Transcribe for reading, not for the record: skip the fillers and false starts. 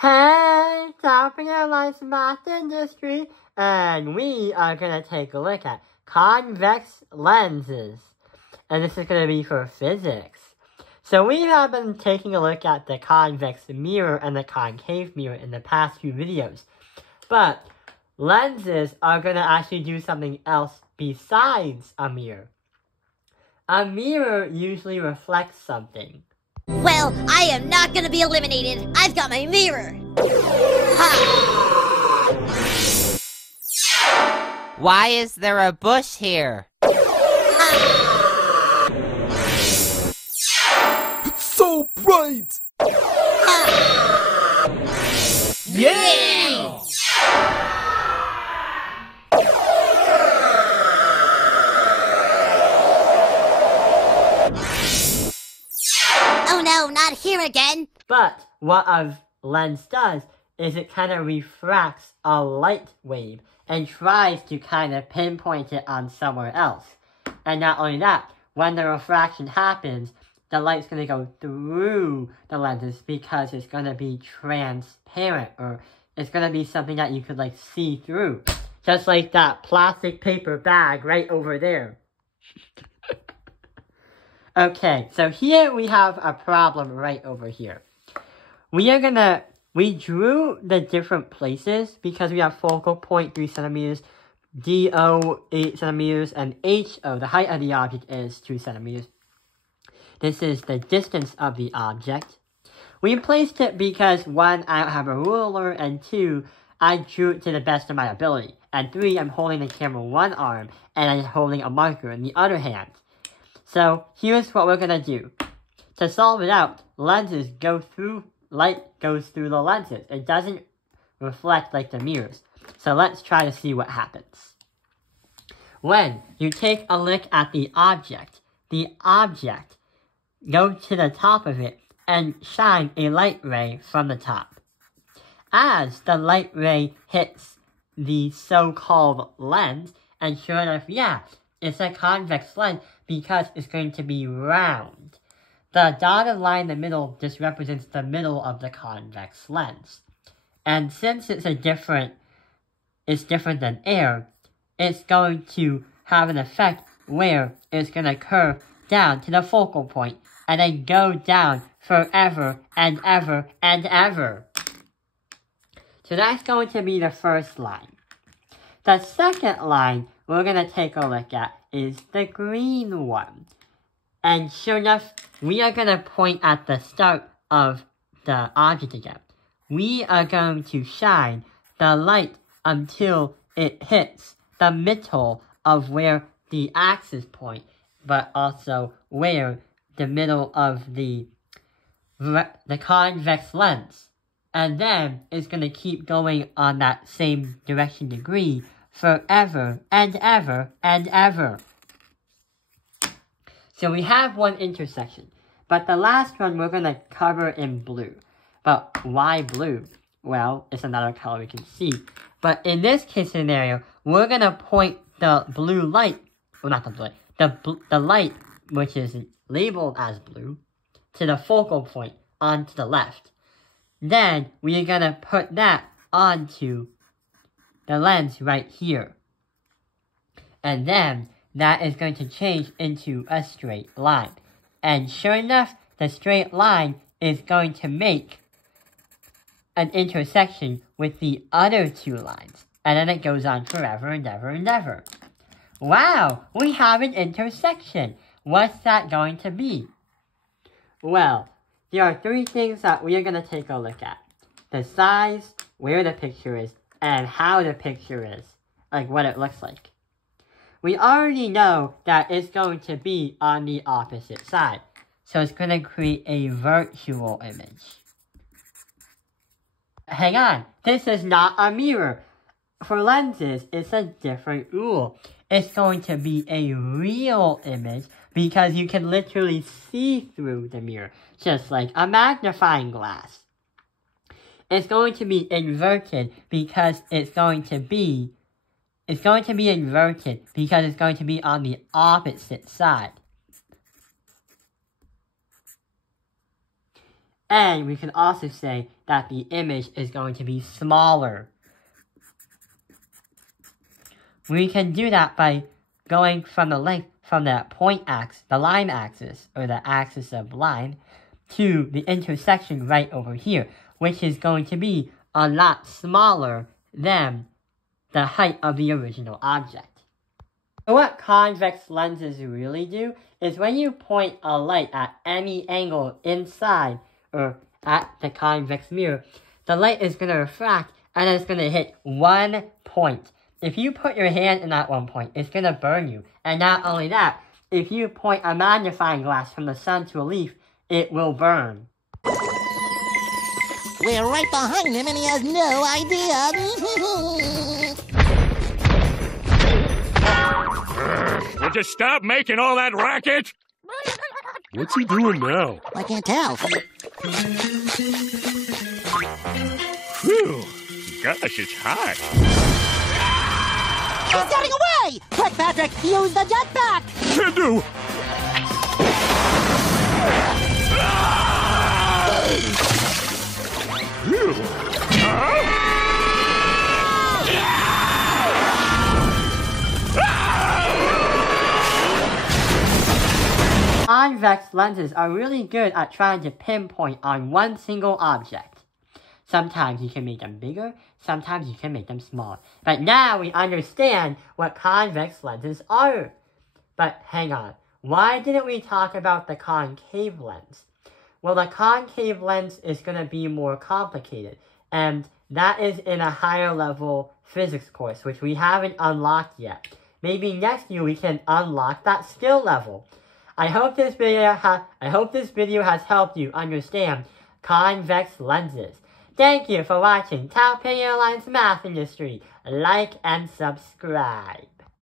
Hey, Topping Airlines Math Industry, and we are going to take a look at convex lenses. And this is going to be for physics. So we have been taking a look at the convex mirror and the concave mirror in the past few videos. But lenses are going to actually do something else besides a mirror. A mirror usually reflects something. Well, I am not gonna be eliminated. I've got my mirror. Ha! Why is there a bush here? It's so bright! Yeah! Oh no, not here again! But what a lens does is it kind of refracts a light wave and tries to kind of pinpoint it on somewhere else. And not only that, when the refraction happens, the light's going to go through the lenses because it's going to be transparent, or it's going to be something that you could see through. Just like that plastic paper bag right over there. Okay, so here we have a problem right over here. We drew the different places because we have focal point 3 centimeters, DO 8 centimeters, and HO, the height of the object, is 2 centimeters. This is the distance of the object. We placed it because 1, I don't have a ruler, and 2, I drew it to the best of my ability. And 3, I'm holding the camera in one arm, and I'm holding a marker in the other hand. So here's what we're going to do. To solve it out, light goes through the lenses. It doesn't reflect like the mirrors. So let's try to see what happens. When you take a look at the object, go to the top of it and shine a light ray from the top. As the light ray hits the so-called lens, and sure enough, yeah, it's a convex lens because it's going to be round. The dotted line in the middle just represents the middle of the convex lens. And since it's different than air, it's going to have an effect where it's going to curve down to the focal point and then go down forever and ever and ever. So that's going to be the first line. The second line we're going to take a look at is the green one. And sure enough, we are going to point at the start of the object again. We are going to shine the light until it hits the middle of where the axis point, but also where the middle of the convex lens. And then it's going to keep going on that same direction degree forever and ever and ever. So we have one intersection, but the last one we're going to cover in blue. But why blue? Well, it's another color we can see. But in this case scenario, we're going to point the blue light, well not the blue light, the light, which is labeled as blue, to the focal point onto the left. Then we are going to put that onto the lens right here. And then that is going to change into a straight line. And sure enough, the straight line is going to make an intersection with the other two lines. And then it goes on forever and ever and ever. Wow, we have an intersection. What's that going to be? Well, there are 3 things that we are going to take a look at. The size, where the picture is, and how the picture is. Like what it looks like. We already know that it's going to be on the opposite side. So it's going to create a virtual image. Hang on, this is not a mirror. For lenses, it's a different rule. It's going to be a real image because you can literally see through the mirror, just like a magnifying glass. It's going to be inverted because it's going to be inverted because it's going to be on the opposite side. And we can also say that the image is going to be smaller. We can do that by going from the length from the point axis, the line axis, or the axis of line, to the intersection right over here, which is going to be a lot smaller than the height of the original object. So what convex lenses really do is when you point a light at any angle inside or at the convex mirror, the light is going to refract and it's going to hit one point. If you put your hand in that one point, it's going to burn you. And not only that, if you point a magnifying glass from the sun to a leaf, it will burn. We're right behind him and he has no idea. Would you stop making all that racket? What's he doing now? I can't tell. Phew. Gosh, it's hot. He's getting away! Quick, Patrick, use the jetpack! Can do. Phew. Convex lenses are really good at trying to pinpoint on one single object. Sometimes you can make them bigger, sometimes you can make them smaller. But now we understand what convex lenses are. But hang on, why didn't we talk about the concave lens? Well, the concave lens is going to be more complicated, and that is in a higher level physics course, which we haven't unlocked yet. Maybe next year we can unlock that skill level. I hope this video has helped you understand convex lenses. Thank you for watching Taipei Airlines Math Industry. Like and subscribe.